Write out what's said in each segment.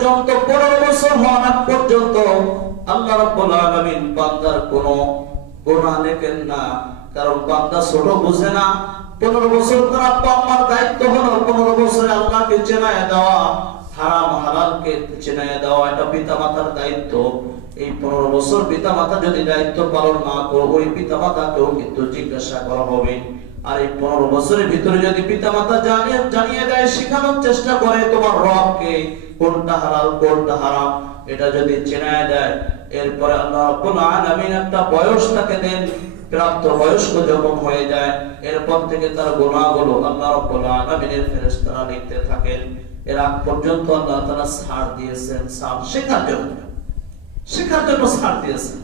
পর্যন্ত 15 বছর হওয়ার আগ পর্যন্ত আল্লাহ রাব্বুল আলামিন বান্দার কোনো গুনাহ লেখেন না, কারণ বান্দা ছোট বুঝে না। 15 বছর তার আব্বা আম্মার দায়িত্ব হলো 15 বছরে আল্লাহকে চেনায় দেওয়া, হারাম হালালকে চেনায় দেওয়া, এটা পিতা মাতার দায়িত্ব। এই 15 বছর পিতা মাতা যদি দায়িত্ব পালন না করে, ওই পিতা মাতাকেও কিন্তু জিজ্ঞাসা করা হবে। আর এই 15 বছরের ভিতরে যদি পিতা মাতা জানিয়ে দেয়, শেখানোর চেষ্টা করে তোমার রবকে, কোনটা হালাল কোনটা হারাম, এটা যদি চেনায় দেয়, এরপরে আল্লাহ রাব্বুল আলামিন একটা বয়স তাকে দেন, প্রাপ্ত বয়স্ক যখন হয়ে যায়, এরপর থেকে তার গুনাহগুলো আল্লাহ রাব্বুল আলামিনের ফেরেশতারা লিখতে থাকেন। এর আগ পর্যন্ত আল্লাহ তাআলা ছাড় দিয়েছেন, শেখার জন্য ছাড় দিয়েছেন।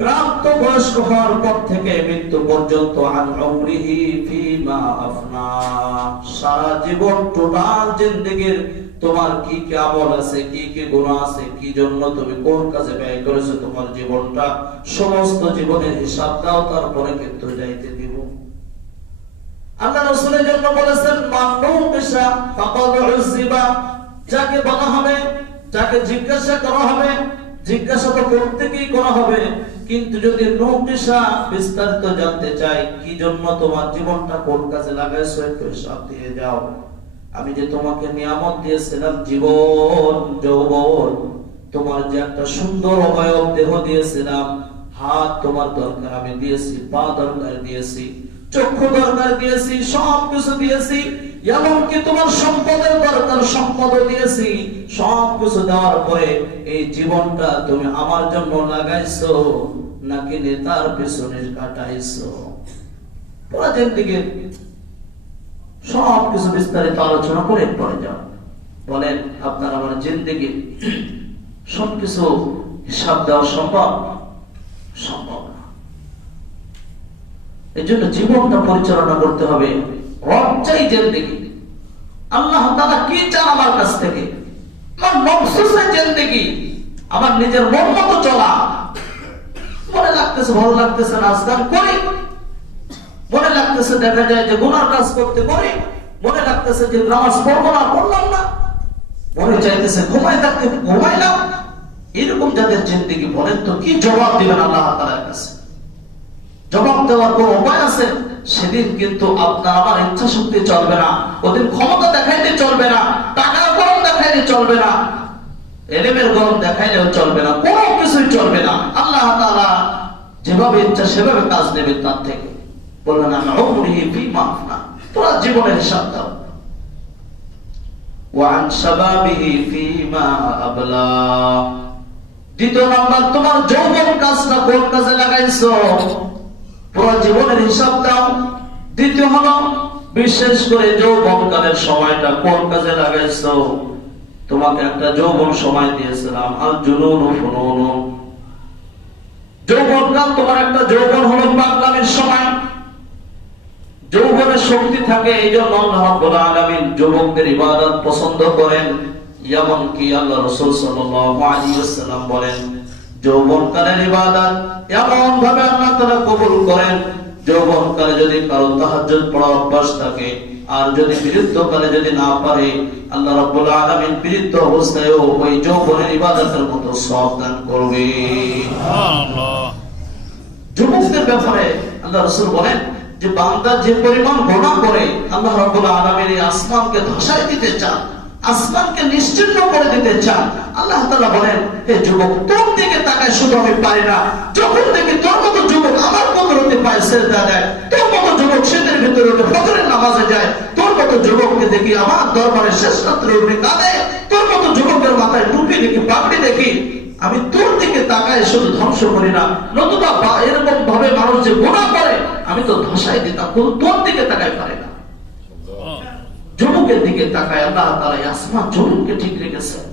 প্রাপ্ত বয়স্ক হওয়ার পর থেকে মৃত্যু পর্যন্ত আন উমরিহি ফিমা আফনা, সারা জীবন টোটাল জিন্দেগীর তোমার কি কি আমল আছে, কি কি গুনাহ আছে, কি জন্য তুমি কোন কাজে ব্যয় করেছো তোমার জীবনটা, সমস্ত জীবনের হিসাব দাও, তারপরে কিন্তু যাইতে দিব। আল্লাহ রাসূলের জন্য বলেছেন মাননু বিশা ফাকাদ উযিবা, যাকে বলা হবে, যাকে জিজ্ঞাসা করা হবে, জিজ্ঞাসা তো প্রত্যেকই করা হবে, কিন্তু যদি নোটিশা বিস্তারিত জানতে চাই কি জন্য তোমার জীবনটা কোন কাজে লাগাইছো, একটু হিসাব দিয়ে যাও। আমি যে তোমাকে নিয়ামত দিয়েছিলাম জীবন যৌবন, তোমার যে একটা সুন্দর অবয়ব দেহ দিয়েছিলাম, হাত তোমার দরকার আমি দিয়েছি, পা দরকার দিয়েছি, চক্ষু দরকার দিয়েছি, সব কিছু দিয়েছি, এমনকি তোমার সম্পদের দরকার সম্পদও দিয়েছি। সব কিছু দেওয়ার পরে এই জীবনটা তুমি আমার জন্য লাগাইছো নাকি নেতার পেছনে কাটাইছো? পুরো জিন্দেগি সব কিছু বিস্তারিত আলোচনা করে পরে যাও। বলেন আপনার আমার জিন্দেগি সবকিছু হিসাব দেওয়া সম্ভব? সম্ভব না। এই জন্য জীবনটা পরিচালনা করতে হবে রব চাই জিন্দেগি। আল্লাহ তাআলা কি চান আমার কাছ থেকে? আমার নফসে জিন্দেগি, আমার নিজের মন মতো চলা। মনে লাগতেছে ভালো লাগতেছে না আজকাল করি, মনে লাগতেছে দেখা যায় যে গুনার কাজ করতে করি, মনে লাগতেছে যে নামাজ পড়বো না পড়লাম না, মনে চাইতেছে ঘুমাই থাকতে ঘুমাইলাম। এরকম যাদের জিন্দেগি, বলেন তো কি জবাব দিবেন আল্লাহ তাআলার কাছে? জবাব দেওয়ার কোন উপায় আছে? সেদিন কিন্তু আপনার আমার ইচ্ছা শক্তি চলবে না, ওদিন ক্ষমতা দেখাইতে চলবে না, টাকার গরম দেখাইতে চলবে না, এলেমের গরম দেখাইলেও চলবে না, কোনো কিছুই চলবে না। আল্লাহ তাআলা যেভাবে ইচ্ছা সেভাবে কাজ নেবেন তার থেকে। বললেন আমি উমরিহি ফিমা আফনা, তোরা জীবনের হিসাব দাও। ওয়া আন শাবাবিহি ফিমা আবলা, দ্বিতীয় নাম্বার তোমার যৌবন কাজটা কোন কাজে লাগাইছো, পুরো জীবনের হিসাব দাও। দ্বিতীয় হলো বিশেষ করে যৌবনকালের সময়টা কোন কাজে লাগাইছো। তোমাকে একটা যৌবন সময় দিয়েছিলাম, আল জুনুন ফুনুন, যৌবনকাল তোমার একটা যৌবন হলো পাগলামির সময়, যৌবনের শক্তি থাকে। এই জন্য আল্লাহ রাব্বুল আলামিন যুবকদের ইবাদত পছন্দ করেন। যেমন কি আল্লাহ রাসূল সাল্লাল্লাহু আলাইহি ওয়াসাল্লাম বলেন, যৌবনকালের ইবাদত এমন ভাবে আল্লাহ তাআলা কবুল করেন, যৌবনকালে যদি কারো তাহাজ্জুদ পড়ার অভ্যাস থাকে, আর যদি বৃদ্ধকালে যদি না পারে, আল্লাহ রাব্বুল আলামিন বৃদ্ধ অবস্থায়ও ওই যৌবনের ইবাদতের মতো সওয়াব দান করবে। সুবহানাল্লাহ। যুবকদের ব্যাপারে আল্লাহ রাসূল বলেন যে বান্দা যে পরিমাণ গুনাহ করে, আল্লাহ রাব্বুল আলামিন এই আসমানকে ধসাই দিতে চান, আসমানকে নিশ্চিহ্ন করে দিতে চান। আল্লাহ তাআলা বলেন, হে যুবক, তোর দিকে তাকায় শুধু আমি পারি না, যখন দেখি তোর মতো যুবক আমার কুদরতে পায় সিজদা দেয়, তোর মতো যুবক শীতের ভিতরে উঠে ফজরের নামাজে যায়, তোর মতো যুবককে দেখি আমার দরবারে শেষ রাত্রে উঠে কাঁদে, তোর মতো যুবকের মাথায় টুপি দেখি, পাগড়ি দেখি, আমি তোর দিকে তাকায় শুধু ধ্বংস করি না, নতুবা এরকম ভাবে মানুষ যে গুনাহ করে আমি তো ধসাই দিতাম, কিন্তু তোর দিকে তাকায় পারে না। যুবকের দিকে তাকায় আল্লাহ তাআলা আসমান জমিনকে ঠিক রেখেছেন।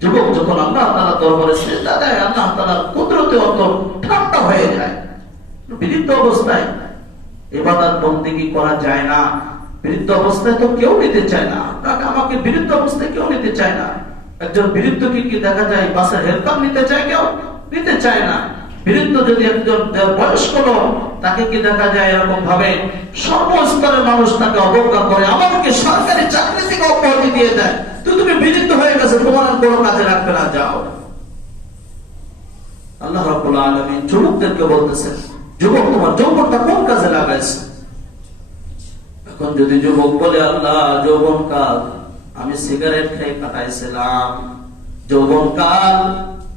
যুবক যখন আল্লাহ তাআলা দরবারে সিজদা দেয়, আল্লাহ তাআলার কুদরতে অত ঠান্ডা হয়ে যায়। বৃদ্ধ অবস্থায় ইবাদত বন্দেগী করা যায় না, বৃদ্ধ অবস্থায় তো কেউ নিতে চায় না, আপনাকে আমাকে বৃদ্ধ অবস্থায় কেউ নিতে চায় না। একজন বৃদ্ধকে কি দেখা যায় বাসের হেলকার নিতে চায়? কেউ নিতে চায় না। বৃদ্ধ যদি একজন বয়স্ক লোক, তাকে কি দেখা যায় এরকম ভাবে সর্বস্তরের মানুষ তাকে অবজ্ঞা করে, আমাকে সরকারি চাকরি থেকে অব্যাহতি দিয়ে দেয়, তুমি বিজিত হয়ে গেছে, তোমার আর কোনো কাজে রাখবে না, যাও। আল্লাহ রাব্বুল আলামিন যুবকদেরকে বলতেছেন, যুবক তোমার যৌবনটা কোন কাজে লাগাইছে? এখন যদি যুবক বলে, আল্লাহ যৌবনকাল আমি সিগারেট খেয়ে কাটাইছিলাম, যৌবনকাল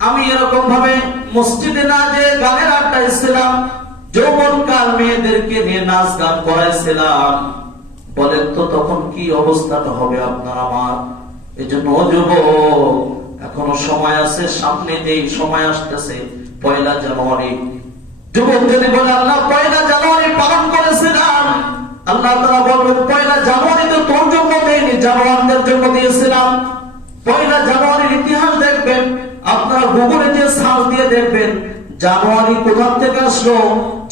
আমি এরকম ভাবে মসজিদে না যে গানের আড্ডাইছিলাম, যৌবনকাল মেয়েদেরকে নিয়ে নাচ গান করাইছিলাম, বলেন তো তখন কি অবস্থাটা হবে আপনার আমার? এই জন্য যুবক এখনো সময় আছে, সামনে যেই সময় আসতেছে 1 জানুয়ারি, যুবক যদি বলে আল্লাহ 1 জানুয়ারি পালন করেছিলাম, আল্লাহ তাআলা বলবেন 1 জানুয়ারি তো তোর জন্য দেয়নি, জানোয়ারদের জন্য দিয়েছিলাম। 1 জানুয়ারির ইতিহাস দেখবেন, আপনারা গুগলে যে সার্চ দিয়ে দেখবেন জানুয়ারি কোথা থেকে আসলো,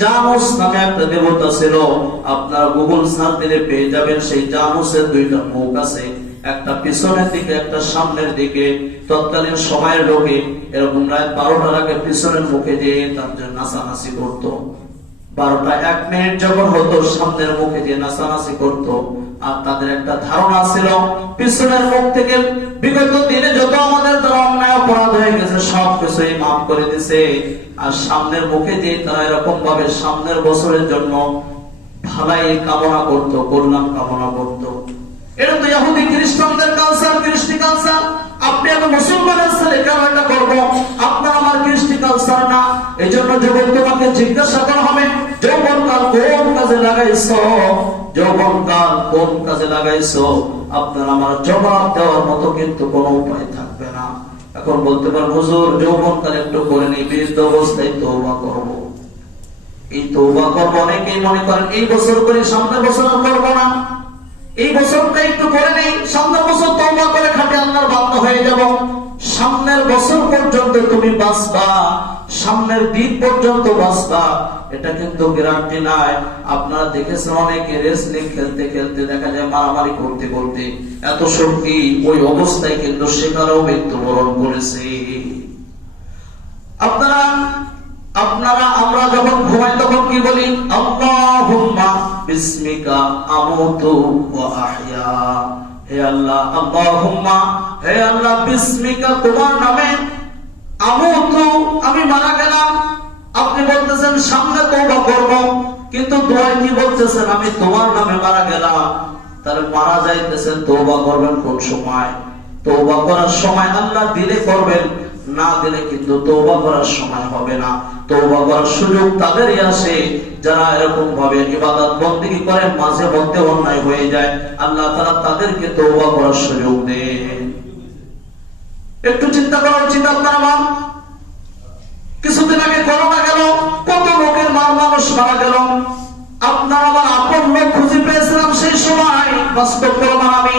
জানুস নামে একটা দেবতা ছিল, আপনারা গুগল সার্চ দিলে পেয়ে যাবেন। সেই জানুসের 2টা মুখ আছে, একটা পিছনের দিকে একটা সামনের দিকে। তৎকালীন সময়ের লোকে এরকম রাত 12টার আগে পিছনের মুখে যে তার জন্য নাচানাচি করতো, 12টা 1 মিনিট যখন হতো সামনের মুখে যে নাচানাচি করতো। আর তাদের একটা ধারণা ছিল পিছনের মুখ থেকে বিগত দিনে যত আমাদের দ্বারা অন্যায় অপরাধ হয়ে গেছে সব কিছুই মাফ করে দিছে, আর সামনের মুখে যে তারা এরকম ভাবে সামনের বছরের জন্য ভালাই কামনা করত, কল্যাণ কামনা করত। এটা তো ইহুদি খ্রিস্টানদের কালচার, কৃষ্টি কালচার। আপনি আমি মুসলমানের ছেলে কেন এটা করবো? আপনার আমার কৃষ্টি কালচার না। এই জন্য যুবক তোমাকে জিজ্ঞাসা করা হবে, যৌবনকাল কোন কাজে লাগাইছো? যৌবনকাল কোন কাজে লাগাইছো? আপনার আমার জবাব দেওয়ার মতো কিন্তু কোনো উপায় থাকবে না। এখন বলতে পারেন হুজুর যৌবনকাল একটু করে নেই, বৃদ্ধ অবস্থায় তওবা করবো। এই তওবা করবো, অনেকেই মনে করেন এই বছর করে সামনের বছর আর করবো না, এই বছরটা একটু করে নেই, সামনের বছর তওবা করে খাঁটি আল্লাহর বান্দা হয়ে যাব। সামনের বছর পর্যন্ত তুমি বাঁচবা, সামনের দিন পর্যন্ত বাঁচবা, এটা কিন্তু গ্যারান্টি নাই। আপনারা দেখেছেন অনেকে রেসলিং খেলতে খেলতে দেখা যায় মারামারি করতে করতে এত শক্তি, ওই অবস্থায় কিন্তু সেখানেও মৃত্যুবরণ করেছে। আপনারা আমরা যখন ঘুমাই তখন কি বলি? আল্লাহুম্মা বিসমিকা আমুতু ওয়া আহইয়া। হে আল্লাহ, আল্লাহুম্মা, হে আল্লাহ, বিসমিকা তোমার নামে, আমুতু আমি মারা গেলাম। আপনি বলতেছেন সামনে তওবা করব, কিন্তু দোয়ায় কি বলতেছেন? আমি তোমার নামে মারা গেলাম। তাহলে মারা যাইতেছেন, তওবা করবেন কোন সময়? তওবা করার সময় আল্লাহ দিলে করবেন, না দিলে কিন্তু তওবা করার সময় হবে না। তওবা করার সুযোগ তাদেরই আসে যারা এরকম ভাবে ইবাদত বন্দেগী করে মাঝে মধ্যে অন্যায় হয়ে যায়, আল্লাহ তাআলা তাদেরকে তওবা করার সুযোগ দেন। একটু চিন্তা করা উচিত আপনার আমার। কিছুদিন আগে করোনা গেল, কত লোকের মানুষ মারা গেল। আপনার আমার আপন লোক খুঁজে পেয়েছিলাম সেই সময়, বাস্তব প্রমাণ আমি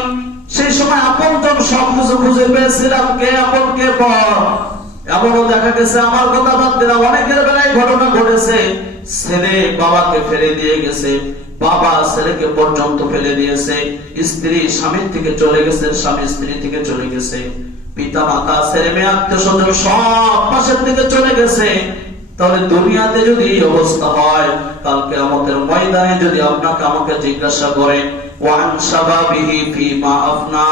সেই সময় আপনজন সবকিছু খুঁজে পেয়েছিলাম, কে আপন কে পর। এমনও দেখা গেছে, আমার কথা বাদ দিলাম, অনেকের বেলায় ঘটনা ঘটেছে, ছেলে বাবাকে ফেলে দিয়ে গেছে, বাবা ছেলেকে পর্যন্ত ফেলে দিয়েছে, স্ত্রী স্বামীর থেকে চলে গেছে, স্বামী স্ত্রী থেকে চলে গেছে, পিতা মাতা ছেলে মেয়ে আত্মীয় স্বজন সব পাশের থেকে চলে গেছে। তাহলে দুনিয়াতে যদি এই অবস্থা হয়, কালকে আমাদের ময়দানে যদি আপনাকে আমাকে জিজ্ঞাসা করে ওয়ান শাবাবিহি ফিমা আফনা,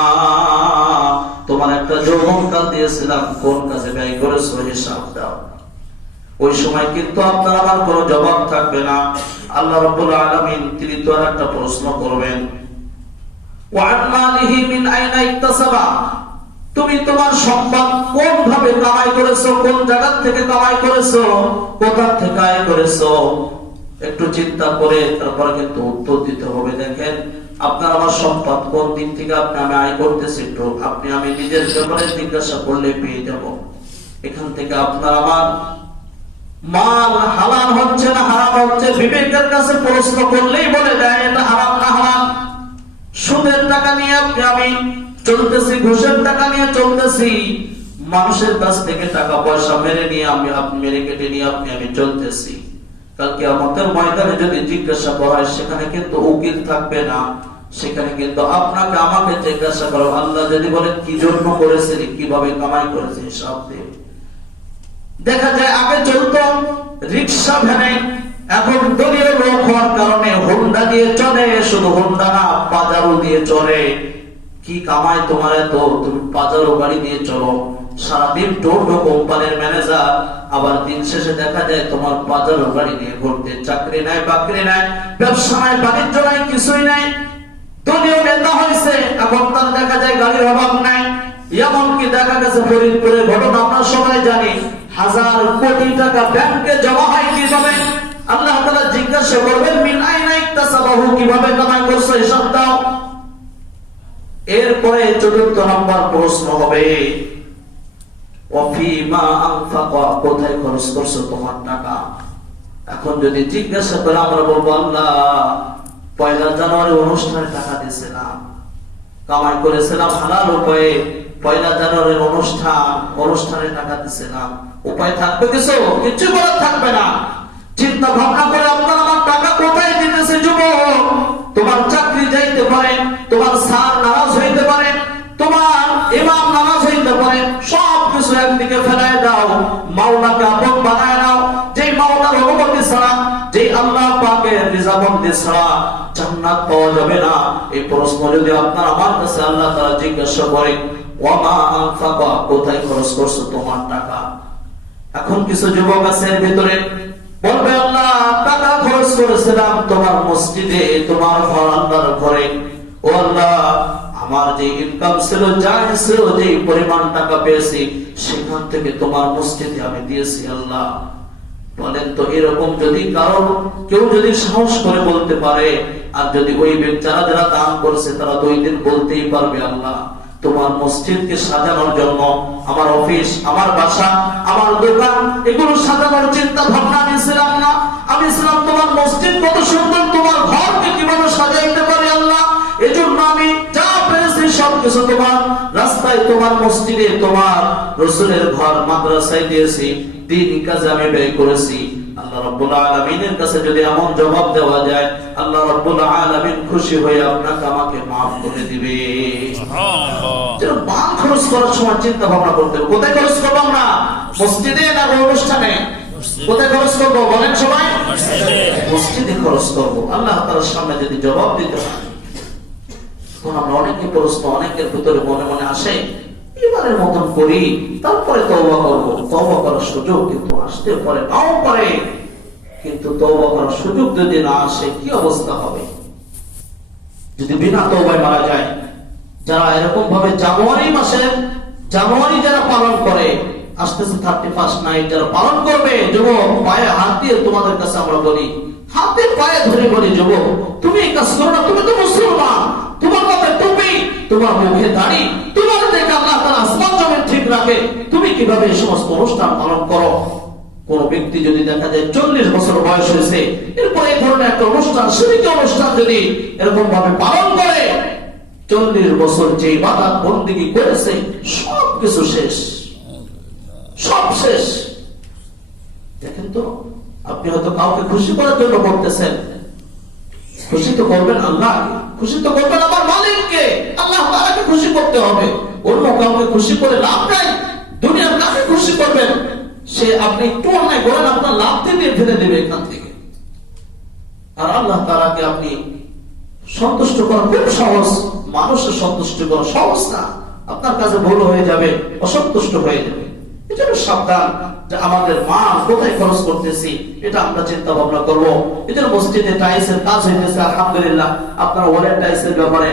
তোমার একটা যৌবনকাল দিয়েছিলাম কোন কাজে ব্যয় করেছো, হিসাব দাও। ওই সময় কিন্তু আপনার আমার কোনো জবাব থাকবে না। আল্লাহ রাব্বুল আলামিন তিনি তো একটা প্রশ্ন করবেন, ওয়ান মালিহি মিন আইনা ইকতাসাবা, তুমি তোমার সম্পদ কোন ভাবে কামাই করেছো, কোন জায়গা থেকে কামাই করেছো, কোথা থেকে আয় করেছো? একটু চিন্তা করে তারপরে কিন্তু উত্তর দিতে হবে। দেখেন আপনার আমার সম্পদ কোন দিক থেকে আপনি আমি আয় করতেছি, একটু আপনি আমি নিজের ব্যাপারে জিজ্ঞাসা করলে পেয়ে যাব। এখান থেকে আপনার আমার মাল হালাল হচ্ছে না হারাম হচ্ছে, বিবেকের কাছে প্রশ্ন করলেই বলে দেয় এটা হারাম না হালাল। সুদের টাকা নিয়ে আপনি আমি চলতেছি, ঘুষের টাকা নিয়ে চলতেছি, মানুষের কাছ থেকে টাকা পয়সা মেরে নিয়ে মেরে কেটে নিয়ে আপনি আমি চলতেছি। কালকে আমাদের ময়দানে যদি জিজ্ঞাসা করা হয়, সেখানে কিন্তু উকিল থাকবে না, সেখানে কিন্তু আপনাকে আমাকে জিজ্ঞাসা করো, আল্লাহ যদি বলে কি জন্য করেছিলি, কিভাবে কামাই করেছি, সব দিয়ে। দেখা যায় আগে চলতো রিক্সা ভ্যানে, এখন দলীয় লোক হওয়ার কারণে হোন্ডা দিয়ে চলে, শুধু হোন্ডা না বাজারও দিয়ে চলে। কি কামাই তোমার এত, তুমি বাজারও গাড়ি নিয়ে চলো, সারাদিন টোটো কোম্পানির ম্যানেজার, আবার দিন শেষে দেখা যায় তোমার বাজারও গাড়ি নিয়ে ঘুরতে, চাকরি নাই বাকরি নাই, ব্যবসা নাই বাণিজ্য নাই, কিছুই নাই, দলীয় নেতা হয়েছে, এখন তার দেখা যায় গাড়ির অভাব নাই। এমনকি দেখা গেছে ফরিদপুরের ঘটনা আমরা সবাই জানি, হাজার কোটি টাকা ব্যাংকে জমা হয় কিভাবে? আল্লাহ তাআলা জিজ্ঞাসা করবেন মিন আইনা ইকতাসাবাহু, কিভাবে কামাই করছো হিসাব দাও। এরপরে চতুর্থ নম্বর প্রশ্ন হবে ওয়াফিমা আনফাকা, কোথায় খরচ করছো তোমার টাকা। এখন যদি জিজ্ঞাসা করে আমরা বলবো আল্লাহ পয়লা জানুয়ারি অনুষ্ঠানে টাকা দিয়েছিলাম, কামাই করেছিলাম হালাল উপায়ে, পয়লা জানুয়ারির অনুষ্ঠানে টাকা দিয়েছিলাম, উপায় থাকবে কিছু? কিছু করার থাকবে না। চিন্তা ভাবনা করে আপনার আমার টাকা কোথায় দিতেছে যুবক। তোমার চাকরি যাইতে পারে, তোমার স্যার নারাজ হইতে পারে, তোমার ইমাম নারাজ হইতে পারে, সবকিছু একদিকে ফেলাই দাও, মাওলাকে আপন বানায় নাও। যে মাওলার অনুমতি ছাড়া, যে আল্লাহ পাকের রিজাবন্দি ছাড়া জান্নাত পাওয়া যাবে না। এই প্রশ্ন যদি আপনার আমার কাছে আল্লাহ তাআলা জিজ্ঞাসা করে ওয়ামা আনফাকা, কোথায় খরচ করছো তোমার টাকা। এখন কিছু যুবক আছে এর ভিতরে বলবে আল্লাহ টাকা খরচ করেছিলাম তোমার মসজিদে, তোমার ঘর আল্লাহর ঘরে। ও আল্লাহ আমার যে ইনকাম ছিল, যা ছিল, যে পরিমাণ টাকা পেয়েছি সেখান থেকে তোমার মসজিদে আমি দিয়েছি। আল্লাহ বলেন তো এরকম যদি কেউ যদি সাহস করে বলতে পারে, আর যদি ওই ব্যক্তিরা যারা দান করেছে তারা 2 দিন বলতেই পারবে আল্লাহ তোমার মসজিদকে সাজানোর জন্য আমার অফিস, আমার বাসা, আমার দোকান এগুলো সাজানোর চিন্তা ভাবনা আমি ছিলাম না, আমি ছিলাম তোমার মসজিদ কত সুন্দর, তোমার ঘরকে কিভাবে সাজাইতে পারি আল্লাহ, এজন্য আমি যা পেরেছি সবকিছু তোমার রাস্তায়, তোমার মসজিদে, তোমার রাসূলের ঘর, মাদ্রাসায় দিয়েছি, দ্বীনি কাজে আমি ব্যয় করেছি। আল্লাহ রাব্বুল আলামিনের কাছে যদি এমন জবাব দেওয়া যায়, আল্লাহ রাব্বুল আলামিন খুশি হয়ে আপনাকে আমাকে maaf করে দিবে। সুবহানাল্লাহ। যে বান খরচ করার সময় চিন্তা ভাবনা করতে হবে, কোথায় খরচ করব আমরা? মসজিদে না অনুষ্ঠানে? কোথায় খরচ করব বলেন সবাই? মসজিদে। মসজিদে খরচ করব। আল্লাহ তাআলার সামনে যদি জবাব দিতে হয়, তখন আমরা অনেকের ভিতরে মনে মনে আসে এবারের মতন করি, তারপরে তওবা করব। তওবা করার সুযোগ কিন্তু আসতে পারে, নাও পারে। কিন্তু তওবা করার সুযোগ যদি না আসে কি অবস্থা হবে? যদি বিনা তওবায় মারা যায়, যারা এরকম ভাবে জানুয়ারি যারা পালন করে, আসতেছে 31 নাইট যারা পালন করবে, যুবক পায়ে হাত দিয়ে তোমাদের কাছে আমরা বলি, হাতে পায়ে ধরে বলি, যুবক তুমি এই কাজ করো না, তুমি তো মুসলমান, তোমার মাথায় টুপি, তোমার মুখে দাড়ি, তোমার দেখে আল্লাহ তাআলা আসমান জমিন ঠিক রাখে, তুমি কিভাবে এই সমস্ত অনুষ্ঠান পালন করো? কোন ব্যক্তি যদি দেখা যায় 40 বছর বয়স হয়েছে, এরপর এই ধরনের একটা অনুষ্ঠান, শিরকি অনুষ্ঠান যদি এরকম ভাবে পালন করে, 40 বছর যে ইবাদত বন্দেগী করেছে সবকিছু শেষ, সব শেষ। দেখেন তো, আপনি হয়তো কাউকে খুশি করার জন্য করতেছেন, খুশি তো করবেন আল্লাহ, খুশি তো করবেন আমার মালিককে, আল্লাহ তাআলাকে খুশি করতে হবে। অন্য কাউকে খুশি করে লাভ নাই। দুনিয়ার কাকে খুশি করবেন? সে আপনি একটু অন্যায় করেন, আপনার লাভ থেকে ফেলে দেবে এখান থেকে। আর আল্লাহ তাআলাকে আপনি সন্তুষ্ট করা খুব সহজ, মানুষের সন্তুষ্ট করা সহজ না। আপনার কাছে ভুল হয়ে যাবে, অসন্তুষ্ট হয়ে যাবে। এজন্য সাবধান যে আমাদের মাল কোথায় খরচ করতেছি এটা আমরা চিন্তা ভাবনা করব। এজন্য মসজিদে টাইলসের কাজ হইতেছে, আলহামদুলিল্লাহ। আপনারা ওয়ালেট টাইলসের ব্যাপারে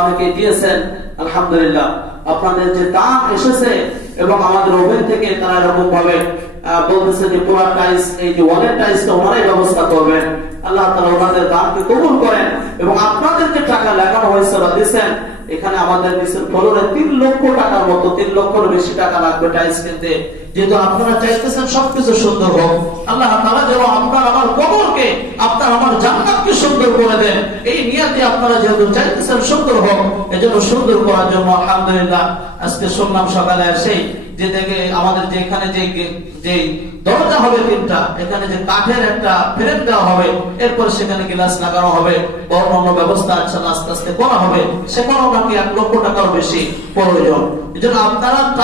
অনেকে দিয়েছেন, আলহামদুলিল্লাহ। আপনাদের যে দান এসেছে এবং আমাদের ওভেন থেকে তারা এরকম ভাবে বলতেছে যে পুরা টাইলস, এই যে ওয়ালেট টাইলসটা ওনারাই ব্যবস্থা করবেন। আল্লাহ তাআলা ওনাদের দানকে কবুল করেন এবং আপনাদের যে টাকা লাগানো হয়েছে বা দিয়েছেন, এখানে আমাদের দেশের ফ্লোরে 3 লক্ষ টাকার মতো, 3 লক্ষের বেশি টাকা লাগবে টাইলস কিনতে। যেহেতু আপনারা চাইতেছেন সবকিছু সুন্দর হোক, আল্লাহ তাআলা যেন আপনার আমার কবরকে, আপনার আমার জান্নাতকে সুন্দর করে দেন, এই নিয়তে আপনারা যেহেতু চাইতেছেন সুন্দর হোক, এজন্য সুন্দর করার জন্য আলহামদুলিল্লাহ আজকে শুনলাম সকালে এসে যে দেখে আমাদের যে এখানে যে দরজা হবে 3টা, এখানে যে কাঠের একটা ফ্রেম দেওয়া হবে, এরপর সেখানে গ্লাস লাগানো হবে, অন্য ব্যবস্থা আস্তে আস্তে করা হবে, সেখানেও নাকি 1 লক্ষ টাকার বেশি প্রয়োজন। এজন্য আপনারা